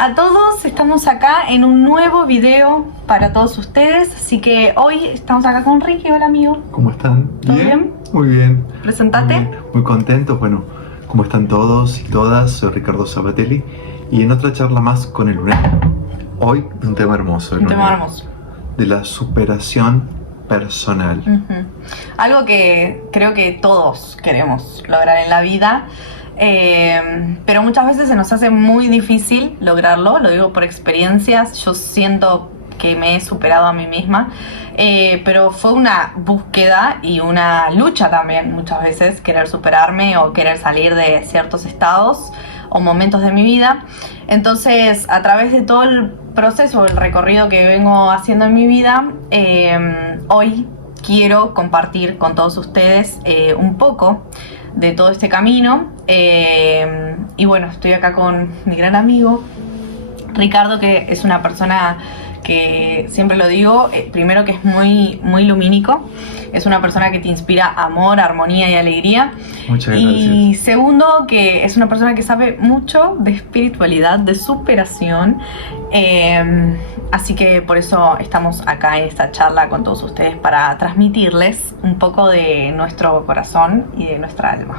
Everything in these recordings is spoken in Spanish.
a todos, estamos acá en un nuevo video para todos ustedes, así que hoy estamos acá con Ricky. Hola amigo. ¿Cómo están? ¿Todo bien? Muy bien. Presentate. Muy contentos. Bueno, ¿cómo están todos y todas? Soy Ricardo Sabatelli y en otra charla más con el UNED. Hoy de un tema hermoso. Un tema hermoso. De la superación personal. Algo que creo que todos queremos lograr en la vida. Pero muchas veces se nos hace muy difícil lograrlo, lo digo por experiencias. Yo siento que me he superado a mí misma, pero fue una búsqueda y una lucha también muchas veces, querer superarme o querer salir de ciertos estados o momentos de mi vida. Entonces, a través de todo el proceso, el recorrido que vengo haciendo en mi vida, hoy quiero compartir con todos ustedes un poco de todo este camino. Y bueno, estoy acá con mi gran amigo Ricardo, que es una persona que siempre lo digo, primero que es muy lumínico, es una persona que te inspira amor, armonía y alegría. Muchas gracias. Y segundo, que es una persona que sabe mucho de espiritualidad, de superación. Así que por eso estamos acá en esta charla con todos ustedes, para transmitirles un poco de nuestro corazón y de nuestra alma.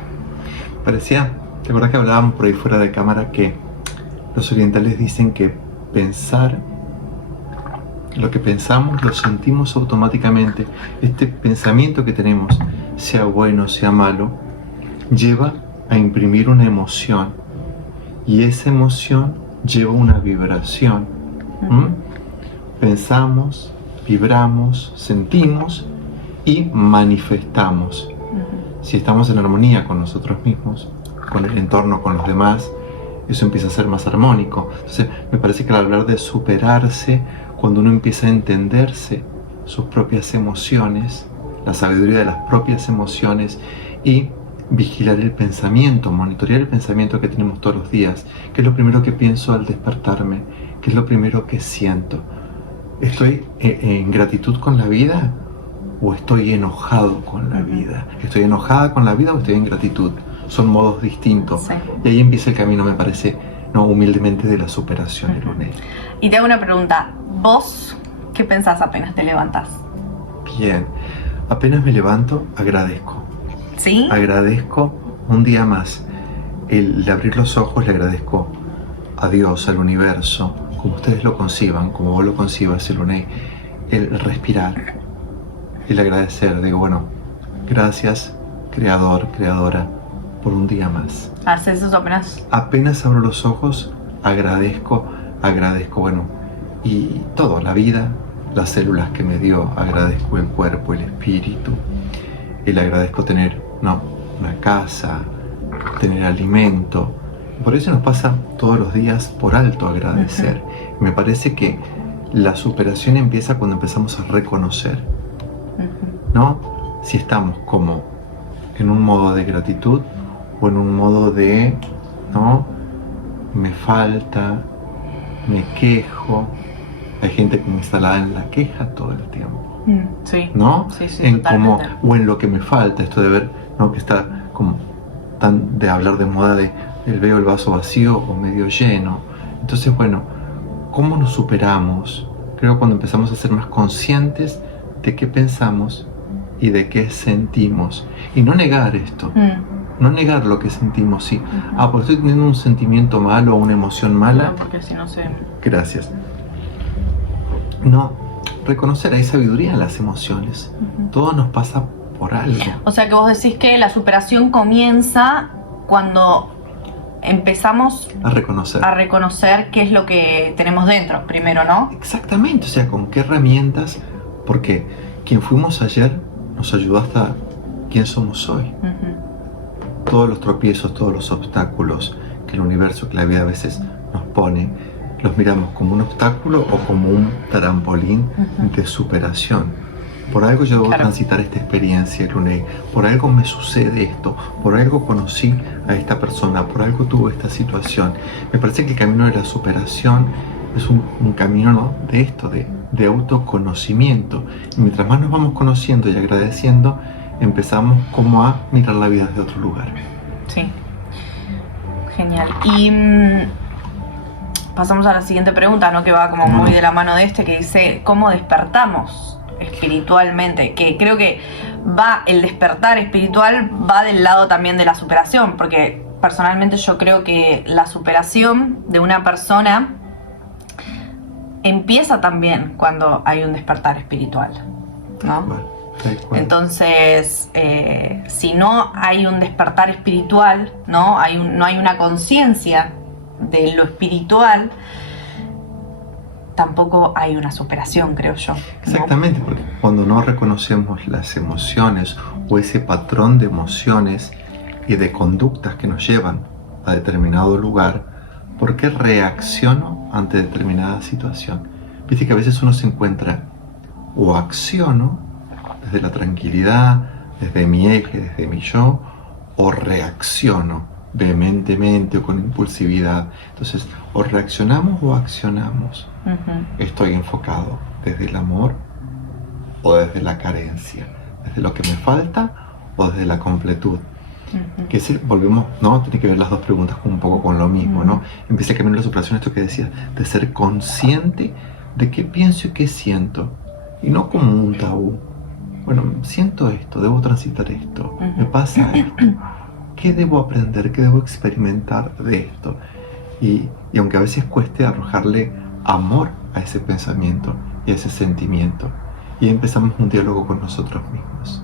Parecía, ¿te acuerdas que hablábamos por ahí fuera de cámara que los orientales dicen que pensar, lo que pensamos lo sentimos automáticamente? Este pensamiento que tenemos, sea bueno, sea malo, lleva a imprimir una emoción, y esa emoción lleva una vibración. Pensamos, vibramos, sentimos y manifestamos. Si estamos en armonía con nosotros mismos, con el entorno, con los demás, eso empieza a ser más armónico. Entonces me parece que al hablar de superarse, cuando uno empieza a entenderse sus propias emociones, la sabiduría de las propias emociones, y vigilar el pensamiento, monitorear el pensamiento que tenemos todos los días. ¿Qué es lo primero que pienso al despertarme? ¿Qué es lo primero que siento? ¿Estoy en gratitud con la vida o estoy enojado con la vida? ¿Estoy enojada con la vida o estoy en gratitud? Son modos distintos. Sí. Y ahí empieza el camino, me parece, no humildemente, de la superación. Y te hago una pregunta. ¿Vos qué pensás apenas te levantás? Bien. Apenas me levanto, agradezco. ¿Sí? Agradezco un día más. El abrir los ojos, le agradezco a Dios, al universo, como ustedes lo conciban, como vos lo concibas, el UNED. El respirar, el agradecer. Digo, bueno, gracias, creador, creadora, por un día más. ¿Haces eso apenas? Apenas abro los ojos, agradezco, bueno, y todo, la vida, las células que me dio, agradezco el cuerpo, el espíritu, el agradezco tener una casa, tener alimento. Por eso nos pasa todos los días por alto agradecer. Me parece que la superación empieza cuando empezamos a reconocer, ¿no? Si estamos como en un modo de gratitud o en un modo de, ¿no?, me falta, me quejo. Hay gente que me instalada en la queja todo el tiempo. Sí. ¿No? Sí, en como, totalmente. o en lo que me falta, esto de ver, ¿no?, que está como tan de hablar de moda de veo el vaso vacío o medio lleno. Entonces, bueno, ¿cómo nos superamos? Creo cuando empezamos a ser más conscientes de qué pensamos y de qué sentimos, y no negar esto. No negar lo que sentimos, sí. Porque estoy teniendo un sentimiento malo o una emoción mala. No, porque si no se... Gracias. No, reconocer, hay sabiduría en las emociones. Todo nos pasa por algo. O sea que vos decís que la superación comienza cuando empezamos A reconocer qué es lo que tenemos dentro, primero, ¿no? Exactamente, o sea, con qué herramientas, porque quien fuimos ayer nos ayudó hasta quién somos hoy. Todos los tropiezos, todos los obstáculos que el universo, que la vida a veces nos pone, los miramos como un obstáculo o como un trampolín de superación. Por algo yo debo transitar esta experiencia, Luney. Por algo me sucede esto. Por algo conocí a esta persona. Por algo tuve esta situación. Me parece que el camino de la superación es un camino, ¿no?, de esto, de autoconocimiento. Y mientras más nos vamos conociendo y agradeciendo, empezamos como a mirar la vida desde otro lugar. Sí. Genial. Y pasamos a la siguiente pregunta, ¿no? Que va como muy de la mano de que dice, ¿cómo despertamos espiritualmente? Que creo que el despertar espiritual va del lado también de la superación, porque personalmente yo creo que la superación de una persona empieza también cuando hay un despertar espiritual, ¿no? Bueno. Entonces, si no hay un despertar espiritual, no hay una conciencia de lo espiritual, tampoco hay una superación, creo yo, ¿no? Exactamente, porque cuando no reconocemos las emociones o ese patrón de emociones y de conductas que nos llevan a determinado lugar, ¿por qué reacciono ante determinada situación? Viste que a veces uno se encuentra o acciono desde la tranquilidad, desde mi eje, desde mi yo, o reacciono vehementemente o con impulsividad. Entonces, o reaccionamos o accionamos. Estoy enfocado desde el amor o desde la carencia, desde lo que me falta o desde la completud. Que si volvemos, ¿no? Tiene que ver las dos preguntas un poco con lo mismo, ¿no? Empieza a cambiar la superación, esto que decías, de ser consciente de qué pienso y qué siento, y no como un tabú. Bueno, siento esto, debo transitar esto, me pasa esto, ¿qué debo aprender, qué debo experimentar de esto? Y aunque a veces cueste arrojarle amor a ese pensamiento y a ese sentimiento, y empezamos un diálogo con nosotros mismos.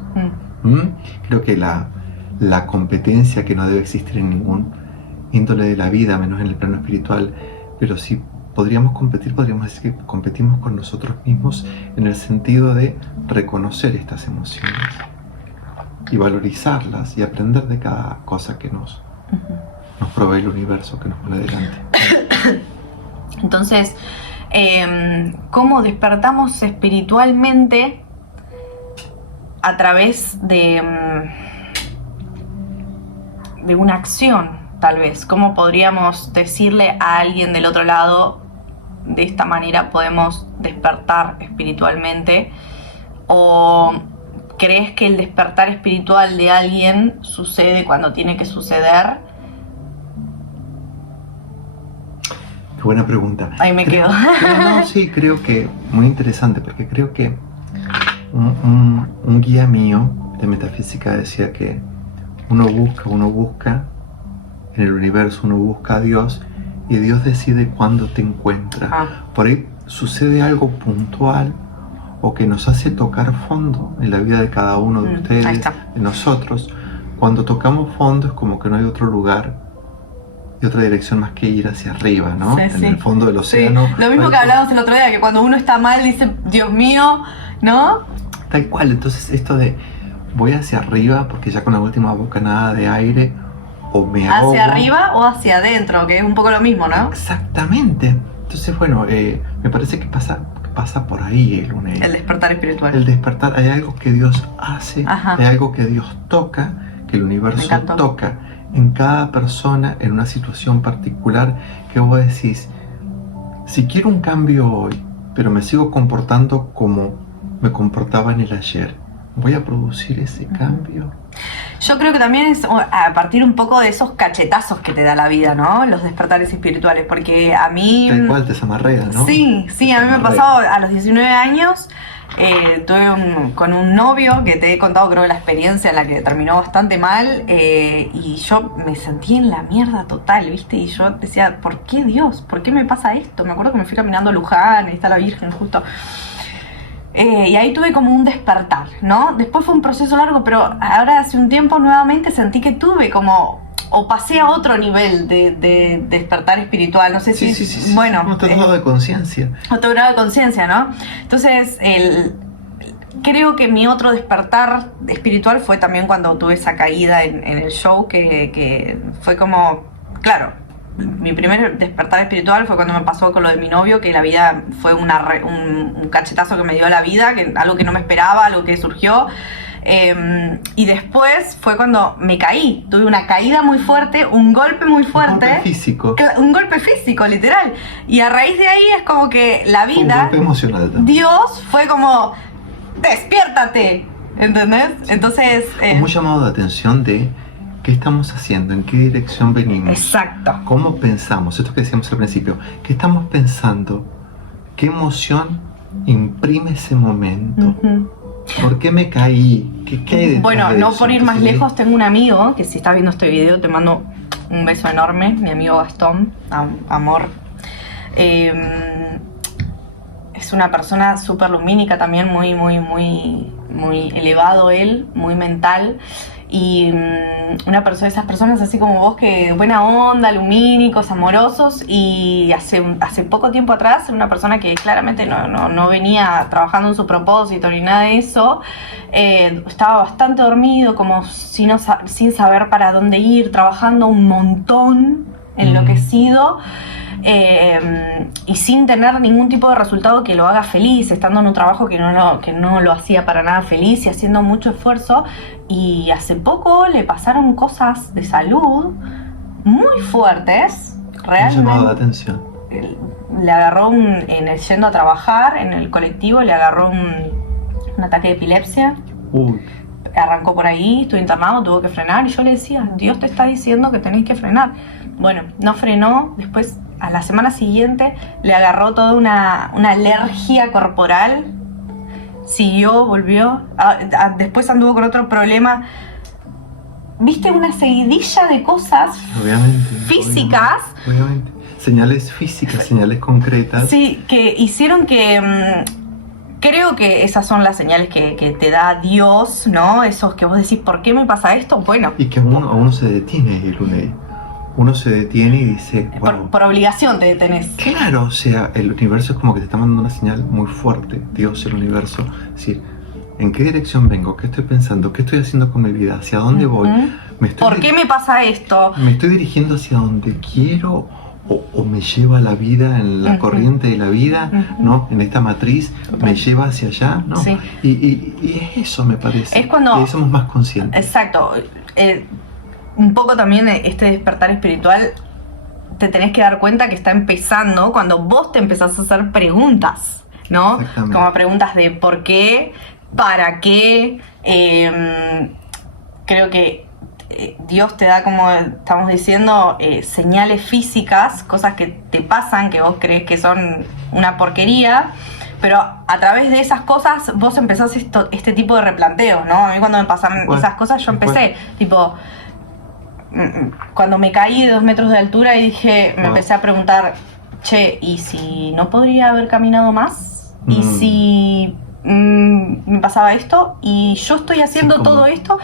Creo que la competencia que no debe existir en ningún índole de la vida, menos en el plano espiritual, pero sí podríamos decir que competimos con nosotros mismos en el sentido de reconocer estas emociones y valorizarlas y aprender de cada cosa que nos provee el universo, que nos pone delante. Entonces, ¿cómo despertamos espiritualmente a través de una acción, tal vez? ¿Cómo podríamos decirle a alguien del otro lado, de esta manera podemos despertar espiritualmente? ¿O crees que el despertar espiritual de alguien sucede cuando tiene que suceder? Qué buena pregunta. Ahí me quedo. Sí, creo que muy interesante, porque creo que un guía mío de metafísica decía que uno busca en el universo, uno busca a Dios y Dios decide cuándo te encuentra. Por ahí sucede algo puntual o que nos hace tocar fondo en la vida de cada uno de ustedes, de nosotros. Cuando tocamos fondo es como que no hay otro lugar y otra dirección más que ir hacia arriba, ¿no? En el fondo del océano. Lo mismo que hablábamos el otro día, que cuando uno está mal dice, Dios mío, ¿no? Tal cual. Entonces esto de voy hacia arriba porque ya con la última bocanada de aire o me ahogo. ¿Hacia arriba o hacia adentro? Que es un poco lo mismo, ¿no? Exactamente. Entonces, bueno, me parece que pasa por ahí el despertar espiritual. El despertar, hay algo que Dios hace, hay algo que Dios toca, que el universo toca en cada persona, en una situación particular, que vos decís, si quiero un cambio hoy, pero me sigo comportando como me comportaba en el ayer, ¿voy a producir ese cambio? Yo creo que también es a partir un poco de esos cachetazos que te da la vida, ¿no? Los despertares espirituales, porque a mí... Tal cual, te zamarrea, ¿no? Sí, a mí me pasó a los 19 años, tuve con un novio que te he contado, creo, la experiencia en la que terminó bastante mal, y yo me sentí en la mierda total, ¿viste? Y yo decía, ¿por qué Dios? ¿Por qué me pasa esto? Me acuerdo que me fui caminando a Luján, y está la Virgen justo... y ahí tuve como un despertar, ¿no? Después fue un proceso largo, pero ahora hace un tiempo nuevamente sentí que tuve como... o pasé a otro nivel de despertar espiritual, no sé si... Sí. Bueno, otro grado de conciencia. Otro grado de conciencia, ¿no? Entonces, creo que mi otro despertar espiritual fue también cuando tuve esa caída en el show, que fue como... Claro, mi primer despertar espiritual fue cuando me pasó con lo de mi novio, que la vida fue un cachetazo que me dio la vida, algo que no me esperaba, algo que surgió. Y después fue cuando me caí, tuve una caída muy fuerte, un golpe muy fuerte. Un golpe físico. Un golpe físico, literal. Y a raíz de ahí es como que la vida... Un golpe emocional también. Dios fue como, despiértate, ¿entendés? Entonces... Un llamado de atención de ¿Qué estamos haciendo? ¿En qué dirección venimos? Exacto. ¿Cómo pensamos? Esto que decíamos al principio. ¿Qué estamos pensando? ¿Qué emoción imprime ese momento? ¿Por qué me caí? ¿Qué hay detrás Bueno, de no eso? por ir más Entonces, lejos, tengo un amigo que si estás viendo este video te mando un beso enorme, mi amigo Gastón, amor. Es una persona súper lumínica también, muy elevado él, muy mental. Y esas personas así como vos, que buena onda, lumínicos, amorosos. Y hace poco tiempo atrás, era una persona que claramente no venía trabajando en su propósito ni nada de eso. Estaba bastante dormido, como sin saber para dónde ir, trabajando un montón, enloquecido. Y sin tener ningún tipo de resultado que lo haga feliz, estando en un trabajo que no lo hacía para nada feliz y haciendo mucho esfuerzo. Y hace poco le pasaron cosas de salud muy fuertes, realmente. Un llamado de atención. Le agarró yendo a trabajar en el colectivo, le agarró un ataque de epilepsia. Arrancó por ahí, estuvo internado, tuvo que frenar. Y yo le decía, Dios te está diciendo que tenés que frenar. Bueno, no frenó. Después, a la semana siguiente, le agarró toda una alergia corporal. Siguió, volvió. Después anduvo con otro problema. ¿Viste? Una seguidilla de cosas físicas. Obviamente. Señales físicas, señales concretas. Sí, que hicieron que... creo que esas son las señales que te da Dios, ¿no? Esos que vos decís, ¿por qué me pasa esto? Bueno. Y que a uno se detiene, Luney. Uno se detiene y dice... Wow. Por obligación te detenés. Claro, o sea, el universo es como que te está mandando una señal muy fuerte. Dios, el universo. Es decir, ¿en qué dirección vengo? ¿Qué estoy pensando? ¿Qué estoy haciendo con mi vida? ¿Hacia dónde voy? ¿Por qué me pasa esto? ¿Me estoy dirigiendo hacia donde quiero? O me lleva la vida en la corriente de la vida, ¿no? En esta matriz, me lleva hacia allá, ¿no? Sí. Y es eso, me parece. Es cuando... Y somos más conscientes. Exacto. Un poco también este despertar espiritual, te tenés que dar cuenta que está empezando cuando vos te empezás a hacer preguntas, ¿no? Como preguntas de por qué, para qué. Creo que Dios te da, como estamos diciendo, señales físicas, cosas que te pasan, que vos crees que son una porquería, pero a través de esas cosas vos empezás este tipo de replanteos, ¿no? A mí cuando me pasan esas cosas yo empecé, tipo, cuando me caí de 2 metros de altura y dije, me empecé a preguntar, che, ¿y si no podría haber caminado más? ¿Y si me pasaba esto? ¿Y yo estoy haciendo todo esto?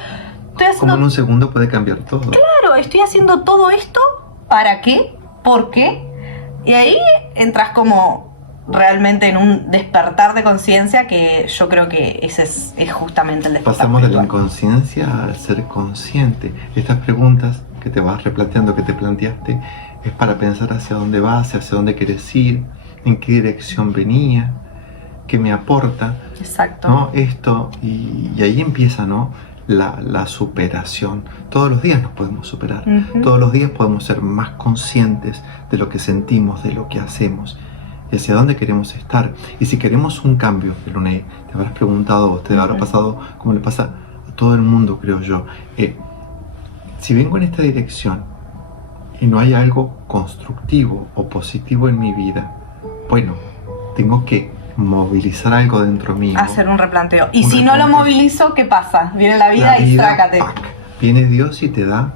Como en un segundo puede cambiar todo. Claro, estoy haciendo todo esto, ¿para qué? ¿Por qué? Y ahí entras como realmente en un despertar de conciencia, que yo creo que ese es justamente el despertar. Pasamos de la inconsciencia al ser consciente. Estas preguntas que te vas replanteando, que te planteaste, es para pensar hacia dónde vas, hacia dónde quieres ir, en qué dirección venía, qué me aporta. Exacto. ¿No? Esto, y ahí empieza, ¿no? La superación. Todos los días nos podemos superar. Todos los días podemos ser más conscientes de lo que sentimos, de lo que hacemos y hacia dónde queremos estar. Y si queremos un cambio, Luney, te habrás preguntado, te habrá pasado como le pasa a todo el mundo, creo yo. Si vengo en esta dirección y no hay algo constructivo o positivo en mi vida, bueno, tengo que movilizar algo dentro mío. Hacer un replanteo. Y si no lo movilizo, ¿qué pasa? Viene la vida y trácate. Viene Dios y te da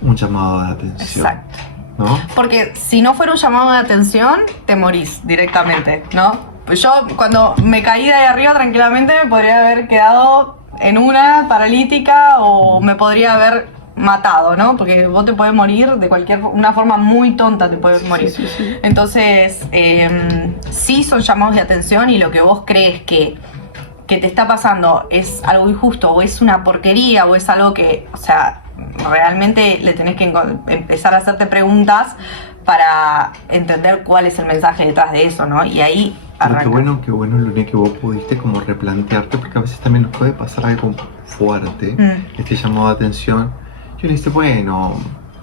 un llamado de atención. Exacto. ¿No? Porque si no fuera un llamado de atención, te morís directamente, ¿no? Pues yo cuando me caí de ahí arriba tranquilamente me podría haber quedado en una paralítica o me podría haber matado, ¿no? Porque vos te podés morir de una forma muy tonta, te puedes morir. Sí. Entonces, sí son llamados de atención, y lo que vos crees que te está pasando es algo injusto o es una porquería o es algo que, o sea, realmente le tenés que empezar a hacerte preguntas para entender cuál es el mensaje detrás de eso, ¿no? Y ahí arranca. Qué bueno, Luney, que vos pudiste como replantearte, porque a veces también nos puede pasar algo fuerte, este llamado de atención. Yo le dije, bueno,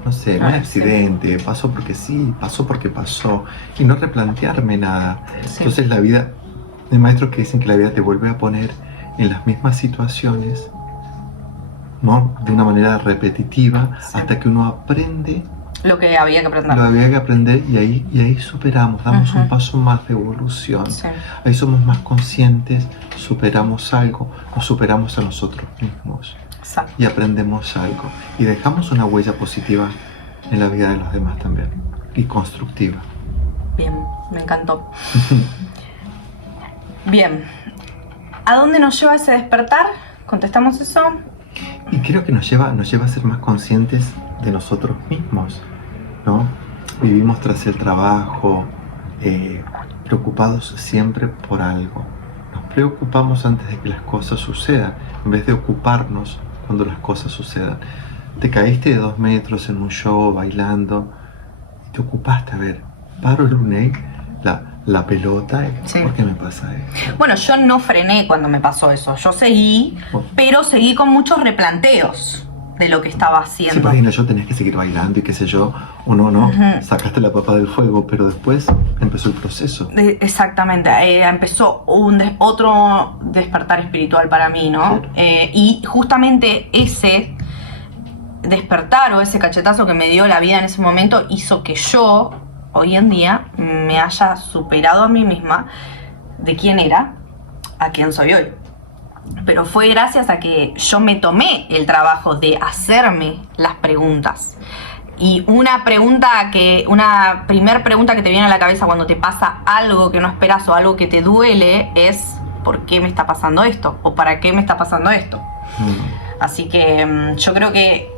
no sé, un accidente, pasó porque sí, pasó porque pasó, y no replantearme nada. Sí. Entonces la vida, hay maestros que dicen que la vida te vuelve a poner en las mismas situaciones ¿no? De una manera repetitiva, Sí. hasta que uno aprende Lo que había que aprender. lo que había que aprender, y ahí superamos, damos un paso más de evolución. Sí. Ahí somos más conscientes, superamos algo, nos superamos a nosotros mismos Exacto. y aprendemos algo. Y dejamos una huella positiva en la vida de los demás también, y constructiva. Bien, me encantó. Bien. ¿A dónde nos lleva ese despertar? ¿Contestamos eso? Y creo que nos lleva a ser más conscientes de nosotros mismos, ¿no? Vivimos tras el trabajo, preocupados siempre por algo. Nos preocupamos antes de que las cosas sucedan, en vez de ocuparnos cuando las cosas sucedan. Te caíste de 2 metros en un show bailando y te ocupaste, a ver, paro el lunay, la pelota, Sí. ¿por qué me pasa esto? Bueno, yo no frené cuando me pasó eso. Yo seguí, Oh. pero seguí con muchos replanteos de lo que estaba Sí, haciendo. porque yo tenés que seguir bailando y qué sé yo, uno no, Ujú. sacaste la papa del fuego, pero después empezó el proceso. Exactamente, empezó otro despertar espiritual para mí, ¿no? Claro. Y justamente ese despertar o ese cachetazo que me dio la vida en ese momento hizo que yo, hoy en día, me haya superado a mí misma de quién era a quién soy hoy. Pero fue gracias a que yo me tomé el trabajo de hacerme las preguntas. Y una primer pregunta que te viene a la cabeza cuando te pasa algo que no esperas o algo que te duele es ¿por qué me está pasando esto? ¿O para qué me está pasando esto? Así que yo creo que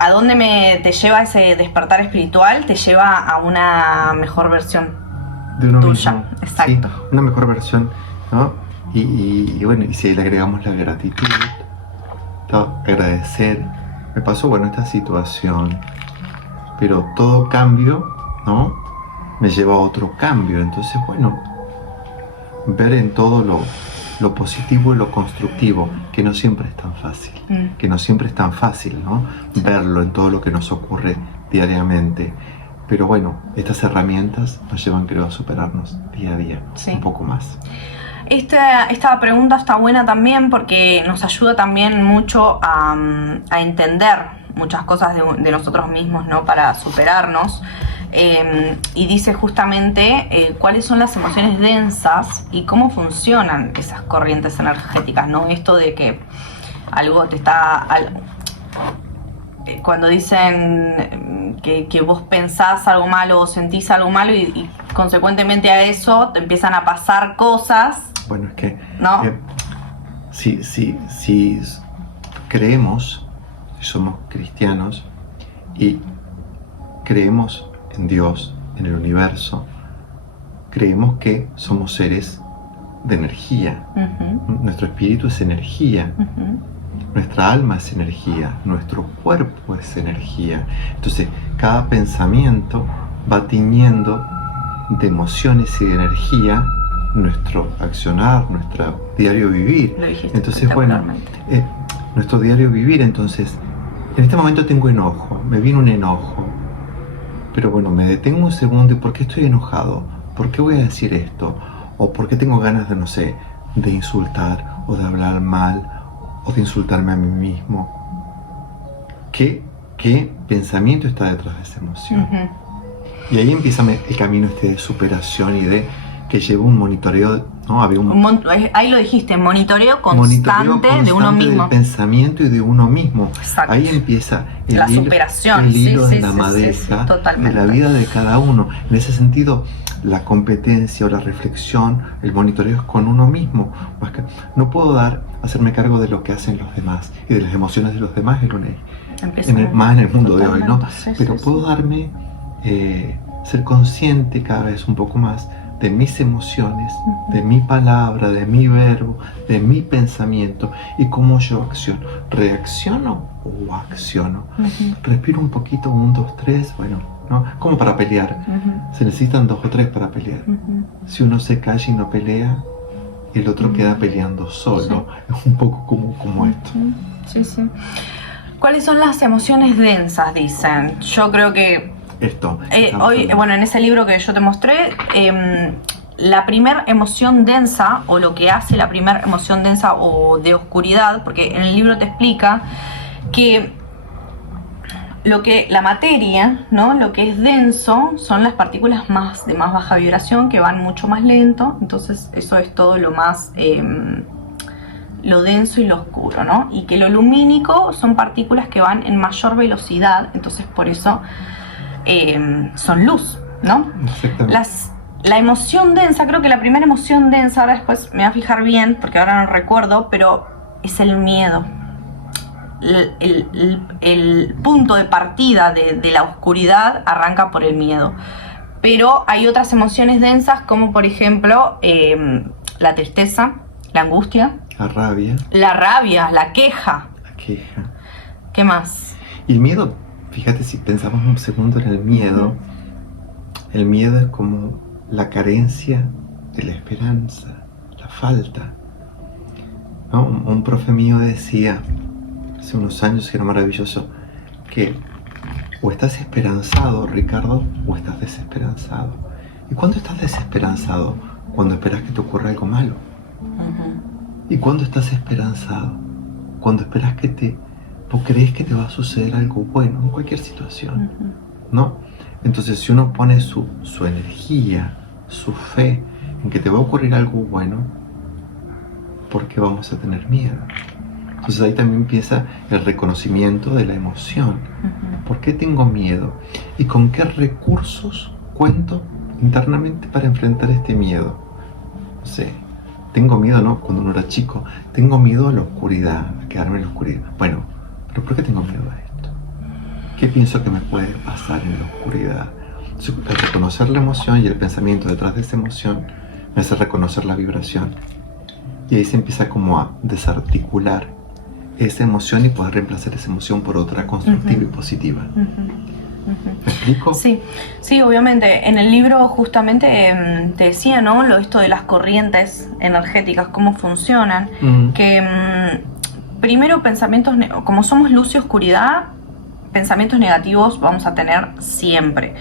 ¿a dónde te lleva ese despertar espiritual? Te lleva a una mejor versión De uno tuya. mismo. Exacto. Sí, una mejor versión, ¿no? Y bueno, y si le agregamos la gratitud, ¿no? Agradecer. Me pasó, bueno, esta situación, pero todo cambio, ¿no? Me lleva a otro cambio. Entonces, bueno, ver en todo lo positivo y lo constructivo, que no siempre es tan fácil. Que no siempre es tan fácil, ¿no? Verlo en todo lo que nos ocurre diariamente. Pero bueno, estas herramientas nos llevan, creo, a superarnos día a día, Sí. un poco más. Esta pregunta está buena también porque nos ayuda también mucho a entender muchas cosas de nosotros mismos, ¿no? Para superarnos. Y dice justamente cuáles son las emociones densas y cómo funcionan esas corrientes energéticas, ¿no? Esto de que algo te está... Cuando dicen que vos pensás algo malo o sentís algo malo y consecuentemente a eso te empiezan a pasar cosas. Bueno, es que ¿No? si creemos, si somos cristianos y creemos en Dios, en el universo, creemos que somos seres de energía. Nuestro espíritu es energía. Nuestra alma es energía, nuestro cuerpo es energía. Entonces, cada pensamiento va tiñendo de emociones y de energía nuestro accionar, nuestro diario vivir. Lo dijiste Entonces, bueno, espectacularmente. nuestro diario vivir. Entonces, en este momento tengo enojo, me viene un enojo. Pero bueno, me detengo un segundo y ¿por qué estoy enojado? ¿Por qué voy a decir esto? ¿O por qué tengo ganas de, no sé, de insultar o de hablar mal o de insultarme a mí mismo? ¿Qué pensamiento está detrás de esa emoción? Y ahí empieza el camino de superación y de que lleva un monitoreo, ¿no? Había Ahí lo dijiste, monitoreo constante de uno mismo. del pensamiento y de uno mismo. Exacto. Ahí empieza La superación, el hilo sí, de la sí, madeja sí, totalmente. de la vida de cada uno. En ese sentido, la competencia o la reflexión, el monitoreo es con uno mismo. No puedo hacerme cargo de lo que hacen los demás y de las emociones de los demás, más en el mundo de hoy, ¿no? Sí, Pero sí, puedo darme, ser consciente cada vez un poco más de mis emociones, de mi palabra, de mi verbo, de mi pensamiento y cómo yo acciono. ¿Reacciono o acciono? Respiro un poquito, 1, 2, 3, bueno, ¿no? Como para pelear. Se necesitan 2 o 3 para pelear. Si uno se calla y no pelea, el otro queda peleando solo. Sí. Es un poco como esto. Sí, sí. ¿Cuáles son las emociones densas, dicen? Yo creo que hoy, bueno, en ese libro que yo te mostré, la primera emoción densa, o lo que hace la primera emoción densa o de oscuridad, porque en el libro te explica que la materia, ¿no? Lo que es denso son las partículas de más baja vibración que van mucho más lento, entonces eso es todo lo más lo denso y lo oscuro, ¿no? Y que lo lumínico son partículas que van en mayor velocidad, entonces por eso son luz, ¿no? La emoción densa, creo que la primera emoción densa, ahora después me voy a fijar bien porque ahora no recuerdo, pero es el miedo. El punto de partida de la oscuridad arranca por el miedo, pero hay otras emociones densas como por ejemplo la tristeza, la angustia, la rabia, la queja. ¿Qué más? Y el miedo, fíjate, si pensamos un segundo en el miedo, el miedo es como la carencia de la esperanza, la falta, ¿no? Un profe mío decía hace unos años, que era maravilloso, que o estás esperanzado, Ricardo, o estás desesperanzado. ¿Y cuándo estás desesperanzado? Cuando esperas que te ocurra algo malo. ¿Y cuándo estás esperanzado? Cuando esperas o crees que te va a suceder algo bueno en cualquier situación, ¿no? Entonces, si uno pone su energía, su fe en que te va a ocurrir algo bueno, ¿por qué vamos a tener miedo? Entonces ahí también empieza el reconocimiento de la emoción. ¿Por qué tengo miedo? ¿Y con qué recursos cuento internamente para enfrentar este miedo? No sé, tengo miedo, ¿no? Cuando uno era chico, tengo miedo a la oscuridad, a quedarme en la oscuridad. Bueno, ¿pero por qué tengo miedo a esto? ¿Qué pienso que me puede pasar en la oscuridad? Entonces, el reconocer la emoción y el pensamiento detrás de esa emoción me hace reconocer la vibración. Y ahí se empieza como a desarticular esa emoción y poder reemplazar esa emoción por otra constructiva y positiva. ¿Me explico? Sí, obviamente. En el libro justamente te decía, ¿no? Esto de las corrientes energéticas, cómo funcionan. Que primero pensamientos, como somos luz y oscuridad, pensamientos negativos vamos a tener siempre.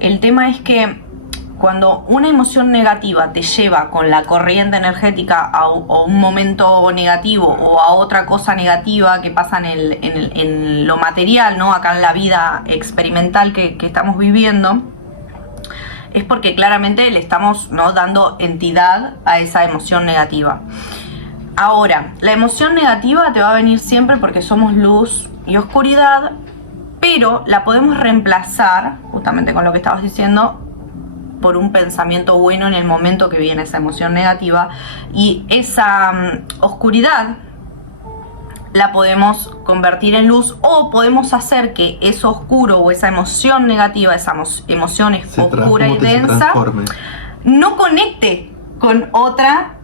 El tema es que cuando una emoción negativa te lleva con la corriente energética a un momento negativo o a otra cosa negativa que pasa en lo material, ¿no? Acá en la vida experimental que estamos viviendo, es porque claramente le estamos, ¿no? dando entidad a esa emoción negativa. Ahora, la emoción negativa te va a venir siempre porque somos luz y oscuridad, pero la podemos reemplazar, justamente con lo que estabas diciendo, por un pensamiento bueno en el momento que viene esa emoción negativa, y esa oscuridad la podemos convertir en luz, o podemos hacer que eso oscuro o esa emoción negativa, esa emoción oscura y densa, no conecte con otra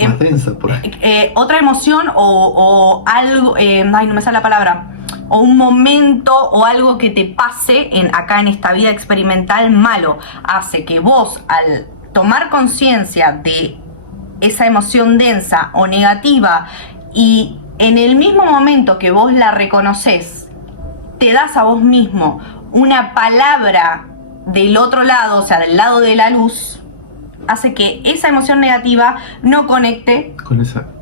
más densa, por ahí. Otra emoción o algo, no me sale la palabra, o un momento o algo que te pase acá en esta vida experimental malo, hace que vos, al tomar conciencia de esa emoción densa o negativa, y en el mismo momento que vos la reconoces, te das a vos mismo una palabra del otro lado, o sea, del lado de la luz, hace que esa emoción negativa no conecte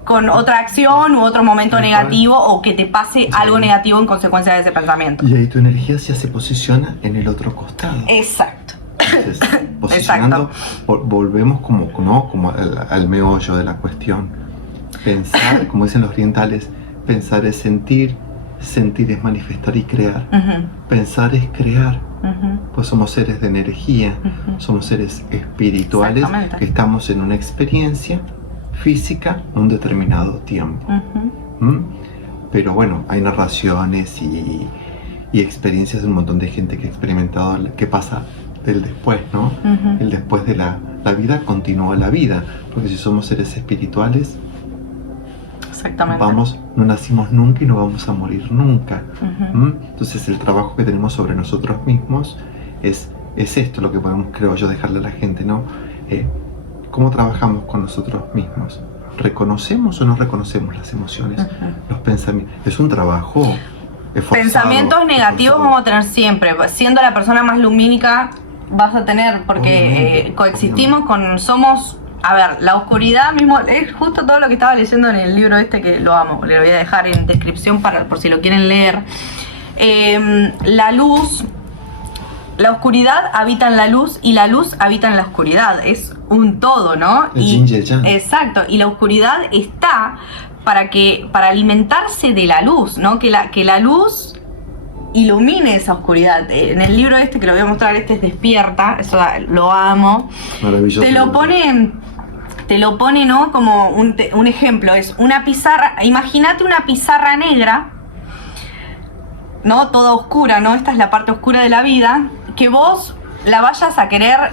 con otra acción u otro momento negativo, o que te pase algo negativo en consecuencia de ese pensamiento. Y ahí tu energía ya se posiciona en el otro costado. Exacto. Entonces, posicionando, volvemos como al meollo de la cuestión. Pensar, como dicen los orientales, pensar es sentir, sentir es manifestar y crear. Pensar es crear. Pues somos seres de energía, somos seres espirituales que estamos en una experiencia física un determinado tiempo. Pero bueno, hay narraciones y experiencias de un montón de gente que ha experimentado qué pasa del después, ¿no? El después de la vida continúa la vida, porque si somos seres espirituales, no nacimos nunca y no vamos a morir nunca. Entonces el trabajo que tenemos sobre nosotros mismos es esto lo que podemos, creo yo, dejarle a la gente, ¿no? ¿Cómo trabajamos con nosotros mismos? ¿Reconocemos o no reconocemos las emociones, los pensamientos? Es un trabajo esforzado. Pensamientos negativos vamos a tener siempre. Siendo la persona más lumínica vas a tener, porque coexistimos somos A ver, la oscuridad mismo, es justo todo lo que estaba leyendo en el libro este, que lo amo, le lo voy a dejar en descripción por si lo quieren leer. La luz, la oscuridad habita en la luz y la luz habita en la oscuridad, es un todo, ¿no? El yin y el yang. Exacto, y la oscuridad está para alimentarse de la luz, ¿no? Que la luz ilumine esa oscuridad. En el libro este que lo voy a mostrar, este es Despierta, eso lo amo. Maravilloso. Te lo pone, ¿no? Como un ejemplo, es una pizarra, imagínate una pizarra negra, ¿no? Toda oscura, ¿no? Esta es la parte oscura de la vida, que vos la vayas a querer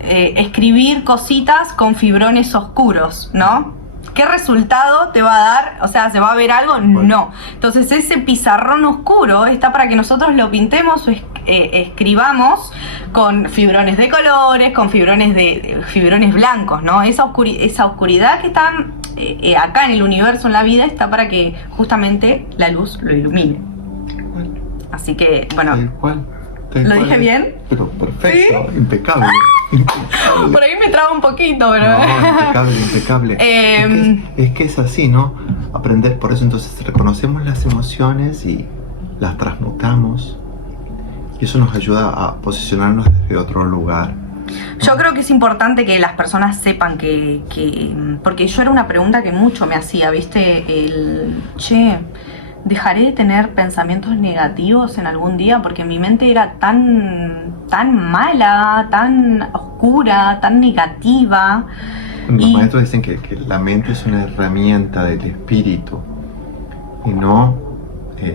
escribir cositas con fibrones oscuros, ¿no? ¿Qué resultado te va a dar? O sea, ¿se va a ver algo? No. Entonces ese pizarrón oscuro está para que nosotros lo pintemos o escribamos con fibrones de colores, con fibrones blancos, ¿no? Esa oscuridad que está acá en el universo, en la vida, está para que justamente la luz lo ilumine. Así que, bueno, ¿lo dije bien? Pero perfecto, ¿sí? Impecable. Por ahí me traba un poquito, pero... No, impecable. Es que es así, ¿no? Aprender, por eso entonces reconocemos las emociones y las transmutamos. Y eso nos ayuda a posicionarnos desde otro lugar. Yo creo que es importante que las personas sepan porque yo era una pregunta que mucho me hacía, ¿viste? ¿Dejaré de tener pensamientos negativos en algún día? Porque mi mente era tan mala, tan oscura, tan negativa. Los maestros dicen que la mente es una herramienta del espíritu y no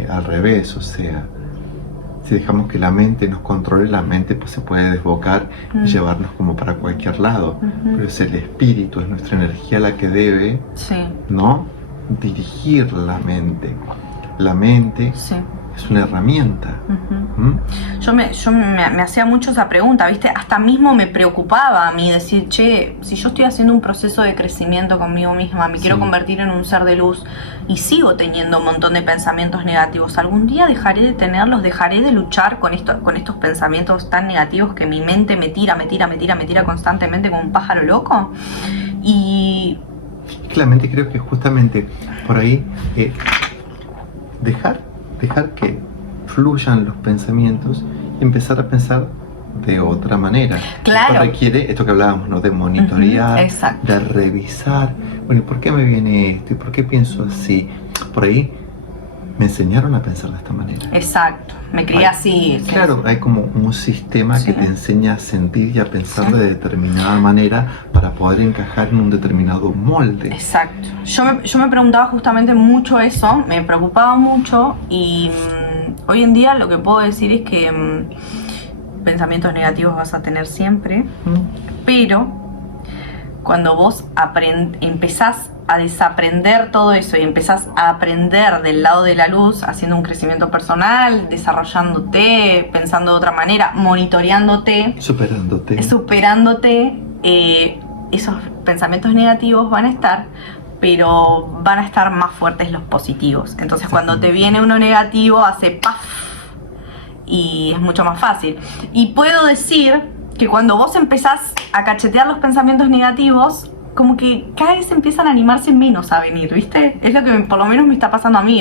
al revés. O sea, si dejamos que la mente nos controle, la mente pues se puede desbocar y llevarnos como para cualquier lado. Pero es el espíritu, es nuestra energía la que debe, ¿no?, dirigir la mente. La mente es una herramienta. Yo me hacía mucho esa pregunta, ¿viste? Hasta mismo me preocupaba a mí decir, si yo estoy haciendo un proceso de crecimiento conmigo misma, me quiero convertir en un ser de luz y sigo teniendo un montón de pensamientos negativos, ¿algún día dejaré de tenerlos? ¿Dejaré de luchar con estos pensamientos tan negativos que mi mente me tira constantemente como un pájaro loco? Y claramente creo que justamente por ahí dejar que fluyan los pensamientos y empezar a pensar de otra manera. Claro. Esto requiere esto que hablábamos, ¿no?, de monitorear, de revisar. Bueno, ¿y por qué me viene esto? ¿Y por qué pienso así? Por ahí me enseñaron a pensar de esta manera. Exacto, me crié así. Claro, hay como un sistema que te enseña a sentir y a pensar de determinada manera para poder encajar en un determinado molde. Exacto. Yo me preguntaba justamente mucho eso, me preocupaba mucho y hoy en día lo que puedo decir es que pensamientos negativos vas a tener siempre, pero cuando vos empezás a desaprender todo eso y empezás a aprender del lado de la luz, haciendo un crecimiento personal, desarrollándote, pensando de otra manera, monitoreándote, superándote, esos pensamientos negativos van a estar, pero van a estar más fuertes los positivos. Entonces cuando te viene uno negativo, hace ¡paf! Y es mucho más fácil. Y puedo decir que cuando vos empezás a cachetear los pensamientos negativos, como que cada vez empiezan a animarse menos a venir, ¿viste? Es lo que por lo menos me está pasando a mí.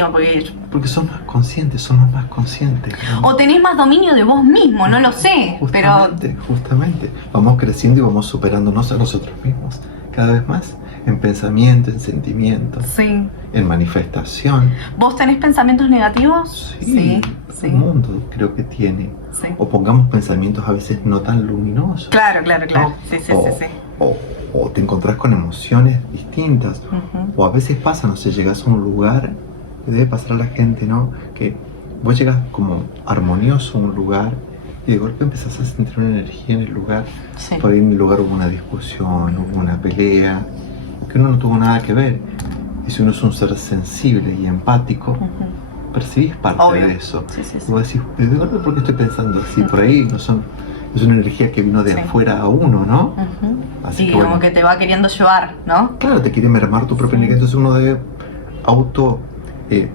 Porque somos más conscientes, ¿no? O tenés más dominio de vos mismo, no lo sé. Justamente. Vamos creciendo y vamos superándonos a nosotros mismos cada vez más. En pensamiento, en sentimiento, en manifestación. ¿Vos tenés pensamientos negativos? Sí. El mundo creo que tiene. O pongamos pensamientos a veces no tan luminosos. Claro. ¿No? Sí. O te encontrás con emociones distintas. O a veces pasa, no sé, llegas a un lugar, que debe pasar a la gente, ¿no?, que vos llegas como armonioso a un lugar y de golpe empezás a sentir una energía en el lugar. Por ahí en el lugar hubo una discusión, hubo una pelea, que uno no tuvo nada que ver. Y si uno es un ser sensible y empático, percibís parte de eso. Y vos decís, ¿de golpe por qué estoy pensando así? Por ahí es una energía que vino de afuera a uno, ¿no? Así que, como que te va queriendo llevar, ¿no? Claro, te quiere mermar tu propia energía. Entonces uno debe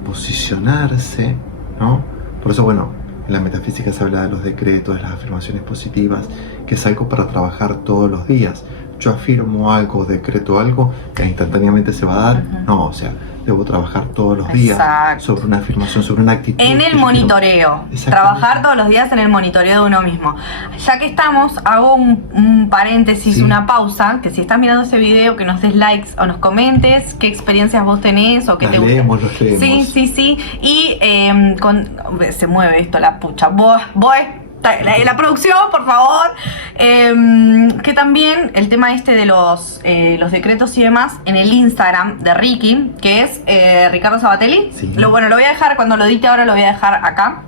posicionarse, ¿no? Por eso, bueno, en la metafísica se habla de los decretos, de las afirmaciones positivas, que es algo para trabajar todos los días. yo afirmo algo, decreto algo, que instantáneamente se va a dar. No, o sea, debo trabajar todos los días sobre una afirmación, sobre una actitud. En el monitoreo. Trabajar todos los días en el monitoreo de uno mismo. Ya que estamos, hago un paréntesis, una pausa, que si estás mirando ese video, que nos des likes o nos comentes qué experiencias vos tenés o qué te gusta. Los leemos. Sí. Y se mueve esto, la pucha. Vos la producción, por favor, que también el tema este de los decretos y demás en el Instagram de Ricky, que es Ricardo Sabatelli. Sí. Lo voy a dejar, cuando lo edite ahora lo voy a dejar acá.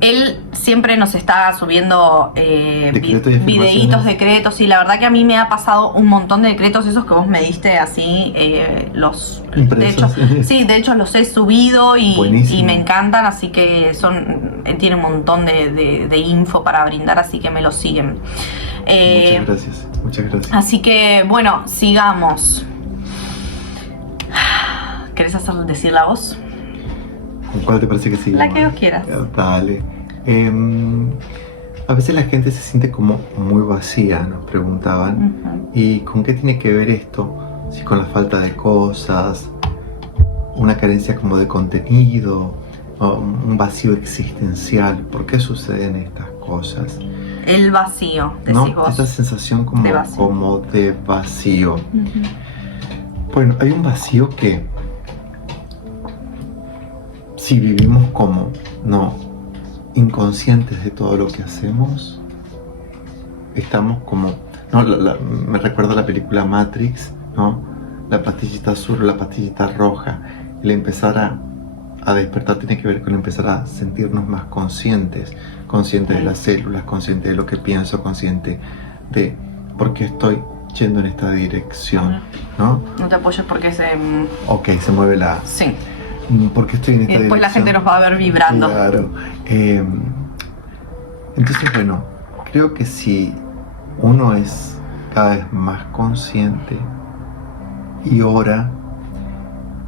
Él siempre nos está subiendo videitos, decretos, y la verdad que a mí me ha pasado un montón de decretos, esos que vos me diste así, de hecho los he subido y me encantan, así que tiene un montón de info para brindar, así que me lo siguen. Muchas gracias. Así que bueno, sigamos. ¿Querés decir la voz? ¿Con cuál te parece que sigamos? La que vos quieras. Dale. A veces la gente se siente como muy vacía, nos preguntaban. ¿Y con qué tiene que ver esto? Si con la falta de cosas, una carencia como de contenido, o un vacío existencial. ¿Por qué suceden estas cosas? El vacío, decís vos. Esta sensación como de vacío. Bueno, hay un vacío que, si vivimos como inconscientes de todo lo que hacemos, estamos como, me recuerda la película Matrix, ¿no? La pastillita azul o la pastillita roja. El empezar a despertar tiene que ver con empezar a sentirnos más conscientes de las células, conscientes de lo que pienso, consciente de por qué estoy yendo en esta dirección, ¿no? No te apoyes porque se mueve la... Sí. Porque estoy en esta y después dirección. La gente nos va a ver vibrando. Claro. Entonces, bueno, creo que si uno es cada vez más consciente y ora,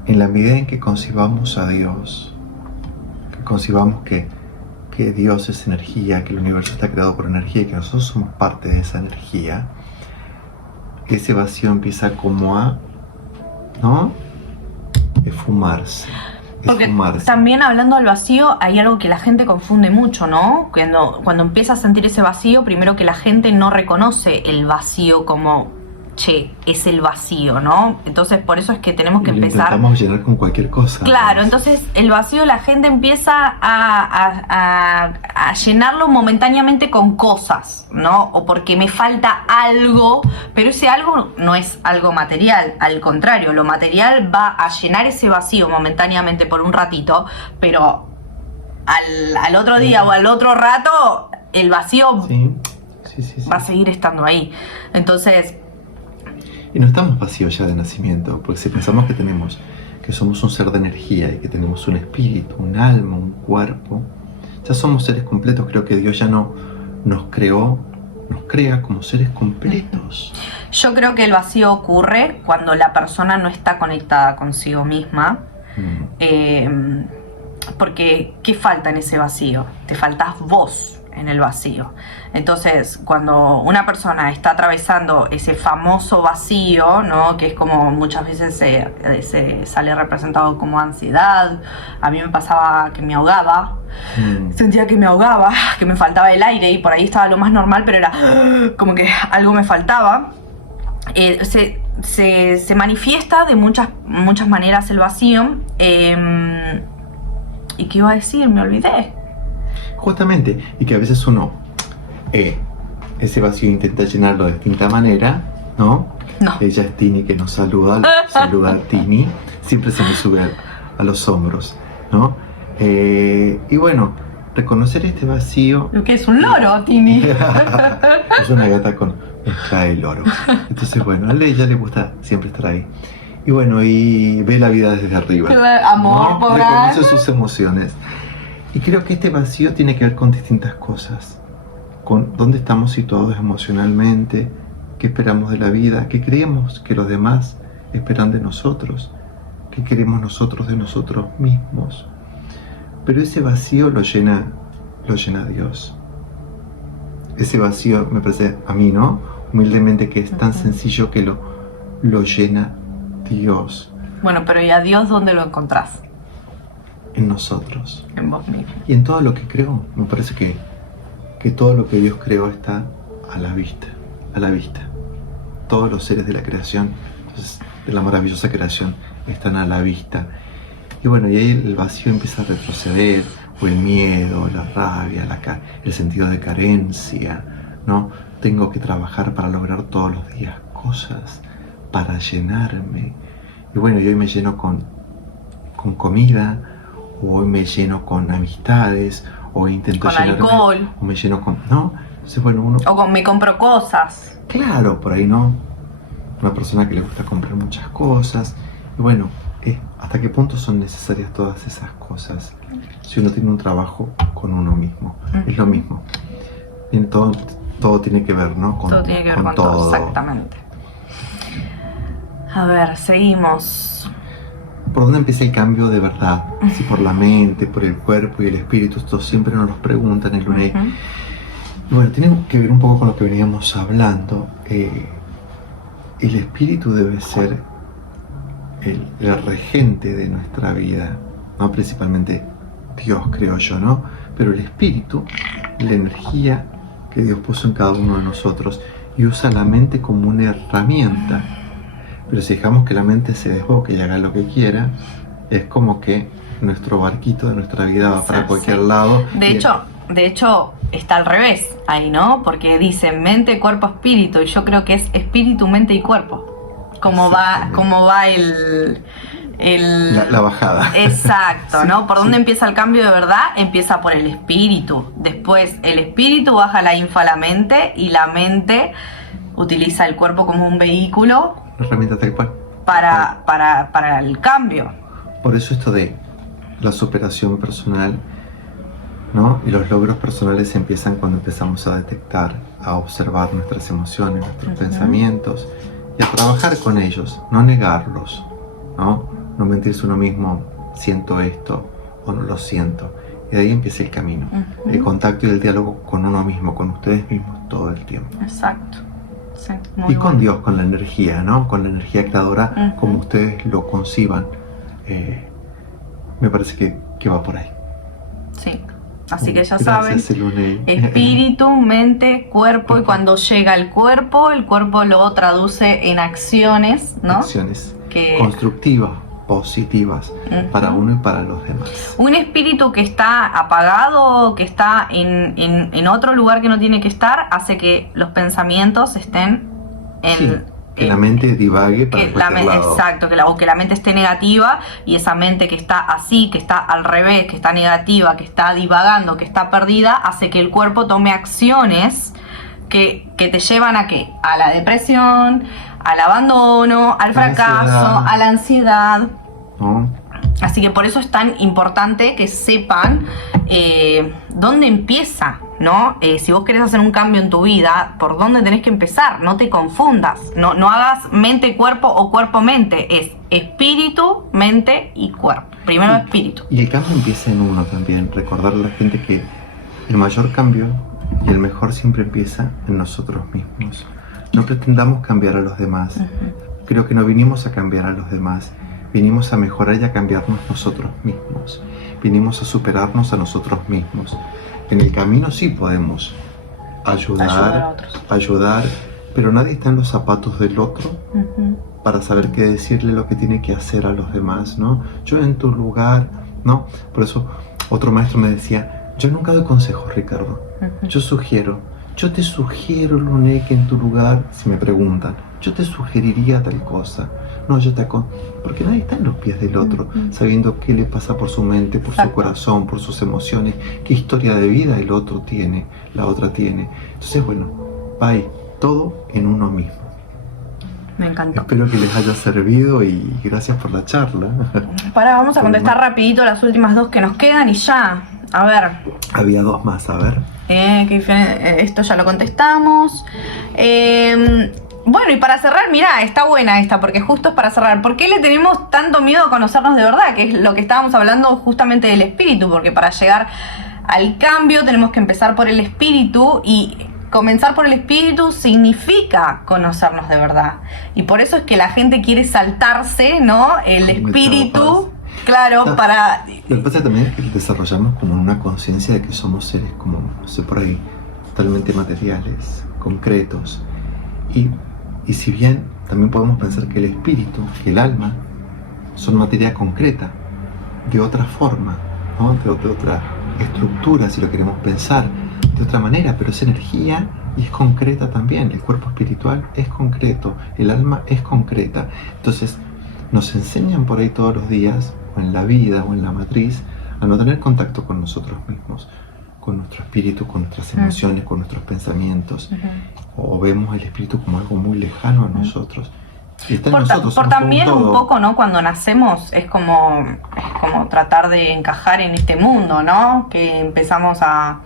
en la medida en que concibamos a Dios, que concibamos que Dios es energía, que el universo está creado por energía y que nosotros somos parte de esa energía, ese vacío empieza como a esfumarse. Porque también, hablando del vacío, hay algo que la gente confunde mucho, ¿no? Cuando empieza a sentir ese vacío, primero que la gente no reconoce el vacío como, es el vacío, ¿no? Entonces por eso es que tenemos que empezar... Intentamos llenar con cualquier cosa. Claro, entonces el vacío la gente empieza a llenarlo momentáneamente con cosas, ¿no? O porque me falta algo, pero ese algo no es algo material, al contrario, lo material va a llenar ese vacío momentáneamente por un ratito, pero al otro día o al otro rato el vacío va a seguir estando ahí. Entonces... Y no estamos vacíos ya de nacimiento, porque si pensamos que somos un ser de energía y que tenemos un espíritu, un alma, un cuerpo, ya somos seres completos. Creo que Dios ya no nos crea como seres completos. Yo creo que el vacío ocurre cuando la persona no está conectada consigo misma. Porque, ¿qué falta en ese vacío? Te faltás vos en el vacío. Entonces, cuando una persona está atravesando ese famoso vacío, ¿no? Que es como muchas veces se sale representado como ansiedad. A mí me pasaba que me ahogaba. Sentía que me ahogaba, que me faltaba el aire, y por ahí estaba lo más normal, pero era como que algo me faltaba. Se manifiesta de muchas maneras el vacío. ¿Y qué iba a decir? Me olvidé. Justamente, y que a veces uno ese vacío intenta llenarlo de distinta manera, ¿no? Ella es Tini, que nos saluda a Tini, siempre se me sube a los hombros, ¿no? Y bueno, reconocer este vacío... ¿Lo que es un loro, Tini? Es una gata con el loro. Entonces, bueno, a ella le gusta siempre estar ahí. Y bueno, y ve la vida desde arriba. Amor, ¿no? por Reconoce sus emociones. Y creo que este vacío tiene que ver con distintas cosas. Con dónde estamos situados emocionalmente, qué esperamos de la vida, qué creemos que los demás esperan de nosotros, qué queremos nosotros de nosotros mismos. Pero ese vacío lo llena Dios. Ese vacío, me parece a mí, ¿no? humildemente, que es tan sencillo que lo llena Dios. Bueno, pero ¿y a Dios dónde lo encontrás? En nosotros. En vos mismo. Y en todo lo que creó. Me parece que todo lo que Dios creó está a la vista. A la vista. Todos los seres de la creación, entonces, de la maravillosa creación, están a la vista. Y bueno, y ahí el vacío empieza a retroceder, o el miedo, la rabia, el sentido de carencia, ¿no? Tengo que trabajar para lograr todos los días cosas, para llenarme. Y bueno, yo hoy me lleno con comida, o hoy me lleno con amistades, o intento con llenarme, alcohol, o me lleno con... ¿no? Entonces, bueno, me compro cosas. Claro, por ahí no. Una persona que le gusta comprar muchas cosas. Y bueno, ¿hasta qué punto son necesarias todas esas cosas? Si uno tiene un trabajo con uno mismo. Es lo mismo. Todo tiene que ver, ¿no? Todo tiene que ver con todo, exactamente. A ver, seguimos. ¿Por dónde empieza el cambio de verdad? Si por la mente, por el cuerpo y el espíritu. Esto siempre nos lo preguntan en el UNED. Y bueno, tiene que ver un poco con lo que veníamos hablando. El espíritu debe ser el regente de nuestra vida, ¿no? Principalmente Dios, creo yo, ¿no? Pero el espíritu, la energía que Dios puso en cada uno de nosotros, y usa la mente como una herramienta. Pero si dejamos que la mente se desboque y haga lo que quiera, es como que nuestro barquito de nuestra vida va para cualquier lado. De hecho, está al revés ahí, ¿no? Porque dice mente, cuerpo, espíritu, y yo creo que es espíritu, mente y cuerpo. Cómo va la bajada. Exacto, Sí, ¿no? ¿Por dónde sí. empieza el cambio de verdad? Empieza por el espíritu. Después el espíritu baja la info a la mente, y la mente utiliza el cuerpo como un vehículo Una herramienta tal cual. para el cambio. Por eso esto de la superación personal, ¿no? Y los logros personales empiezan cuando empezamos a detectar, a observar nuestras emociones, nuestros pensamientos, y a trabajar con ellos, no negarlos, ¿no? No mentirse uno mismo, siento esto o no lo siento. Y de ahí empieza el camino, el contacto y el diálogo con uno mismo, con ustedes mismos todo el tiempo. Exacto. Sí, Y con Dios, con la energía, ¿no? Con la energía creadora, como ustedes lo conciban. Me parece que va por ahí. Sí. Así que ya Gracias, sabes, Elune. espíritu, mente, cuerpo, y cuando llega el cuerpo lo traduce en acciones, ¿no? Acciones constructivas, positivas, para uno y para los demás. Un espíritu que está apagado, que está en otro lugar que no tiene que estar, hace que los pensamientos estén que la mente divague para cualquier lado. Exacto, que la mente esté negativa, y esa mente que está así, que está al revés, que está negativa, que está divagando, que está perdida, hace que el cuerpo tome acciones que te llevan ¿a qué? A la depresión, al abandono, al fracaso, a la ansiedad. ¿No? Así que por eso es tan importante que sepan dónde empieza, ¿no? Si vos querés hacer un cambio en tu vida, por dónde tenés que empezar. No te confundas. No hagas mente-cuerpo o cuerpo-mente. Es espíritu, mente y cuerpo. Primero espíritu. Y el cambio empieza en uno también. Recordarle a la gente que el mayor cambio y el mejor siempre empieza en nosotros mismos. No pretendamos cambiar a los demás. Creo que no vinimos a cambiar a los demás. Vinimos a mejorar y a cambiarnos nosotros mismos. Vinimos a superarnos a nosotros mismos. En el camino sí podemos ayudar, pero nadie está en los zapatos del otro para saber qué decirle, lo que tiene que hacer a los demás, ¿no? Yo en tu lugar, ¿no? Por eso otro maestro me decía, yo nunca doy consejos, Ricardo. Yo te sugiero, Lune, que en tu lugar, si me preguntan, yo te sugeriría tal cosa. No, porque nadie está en los pies del otro, sabiendo qué le pasa por su mente, por su corazón, por sus emociones, qué historia de vida el otro tiene, la otra tiene. Entonces, bueno, bye, todo en uno mismo. Me encantó. Espero que les haya servido y gracias por la charla. Vamos a contestar rapidito las últimas dos que nos quedan y ya. A ver. Había dos más, a ver. Esto ya lo contestamos. Bueno, y para cerrar, mirá, está buena esta, porque justo es para cerrar. ¿Por qué le tenemos tanto miedo a conocernos de verdad? Que es lo que estábamos hablando justamente del espíritu, porque para llegar al cambio tenemos que empezar por el espíritu, y comenzar por el espíritu significa conocernos de verdad. Y por eso es que la gente quiere saltarse, ¿no? El espíritu, claro, para... Lo que pasa también es que desarrollamos como una conciencia de que somos seres como, no sé, por ahí, totalmente materiales, concretos. Y si bien también podemos pensar que el espíritu, que el alma, son materia concreta, de otra forma, ¿no? De otra estructura, si lo queremos pensar de otra manera, pero es energía y es concreta también. El cuerpo espiritual es concreto, el alma es concreta. Entonces nos enseñan por ahí todos los días, o en la vida o en la matriz, a no tener contacto con nosotros mismos, con nuestro espíritu, con nuestras emociones, con nuestros pensamientos. O vemos el espíritu como algo muy lejano a nosotros. Y está en nosotros, por también un poco, ¿no? Cuando nacemos es como tratar de encajar en este mundo, ¿no? Que empezamos a...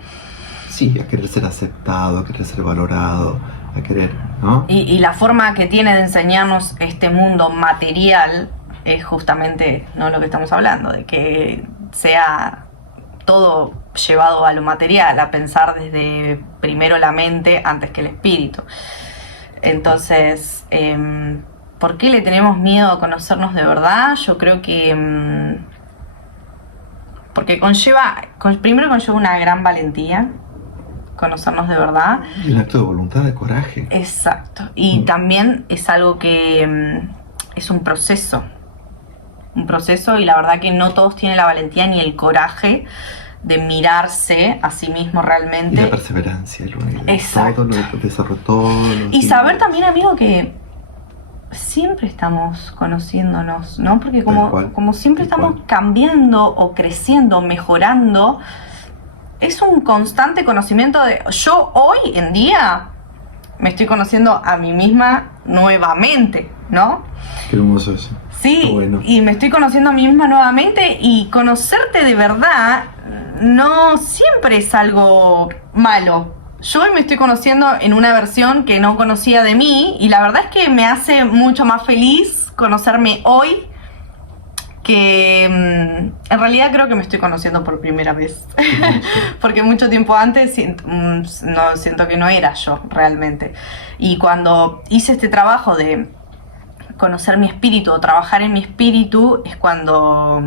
Sí, a querer ser aceptado, a querer ser valorado, a querer, ¿no? Y la forma que tiene de enseñarnos este mundo material es justamente, ¿no?, lo que estamos hablando, de que sea todo llevado a lo material, a pensar desde primero la mente antes que el espíritu. Entonces, ¿por qué le tenemos miedo a conocernos de verdad? Yo creo que porque primero conlleva una gran valentía conocernos de verdad. Y un acto de voluntad, de coraje. Exacto. Y también es algo que es un proceso. Un proceso, y la verdad que no todos tienen la valentía ni el coraje de mirarse a sí mismo realmente. Y la perseverancia, el unir. Exacto. Todo lo que desarrolló, todos los y días. saber también, amigo, que siempre estamos conociéndonos, ¿no? Porque como siempre estamos cambiando o creciendo, mejorando, es un constante conocimiento de... Yo hoy en día me estoy conociendo a mí misma nuevamente, ¿no? Qué hermoso eso. Sí, bueno. Y me estoy conociendo a mí misma nuevamente, y conocerte de verdad no siempre es algo malo. Yo hoy me estoy conociendo en una versión que no conocía de mí, y la verdad es que me hace mucho más feliz conocerme hoy, que en realidad creo que me estoy conociendo por primera vez. Porque mucho tiempo antes siento que no era yo realmente. Y cuando hice este trabajo de conocer mi espíritu o trabajar en mi espíritu, es cuando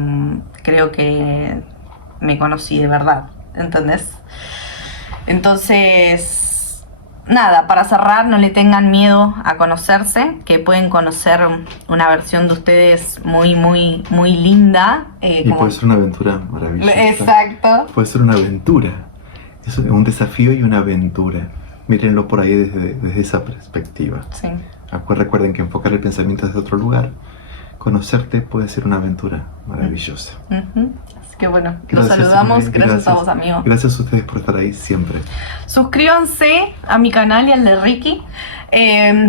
creo que me conocí de verdad, ¿entendés? Entonces, nada, para cerrar, no le tengan miedo a conocerse, que pueden conocer una versión de ustedes muy, muy, muy linda. Y puede ser una aventura maravillosa. Exacto. Puede ser una aventura. Es un desafío y una aventura. Mírenlo por ahí desde esa perspectiva. Sí. Recuerden que enfocar el pensamiento desde otro lugar, conocerte puede ser una aventura maravillosa. Así que bueno, Gracias, los saludamos. Simone. Gracias a vos, amigo. Gracias a ustedes por estar ahí siempre. Suscríbanse a mi canal y al de Ricky.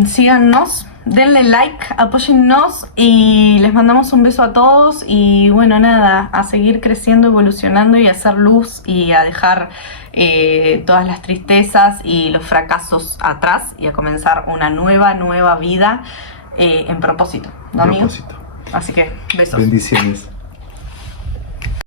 Síganos, denle like, apóyennos, y les mandamos un beso a todos. Y bueno, nada, a seguir creciendo, evolucionando y a hacer luz, y a dejar todas las tristezas y los fracasos atrás, y a comenzar una nueva vida en propósito, ¿no, amigo? Propósito. Así que besos. Bendiciones.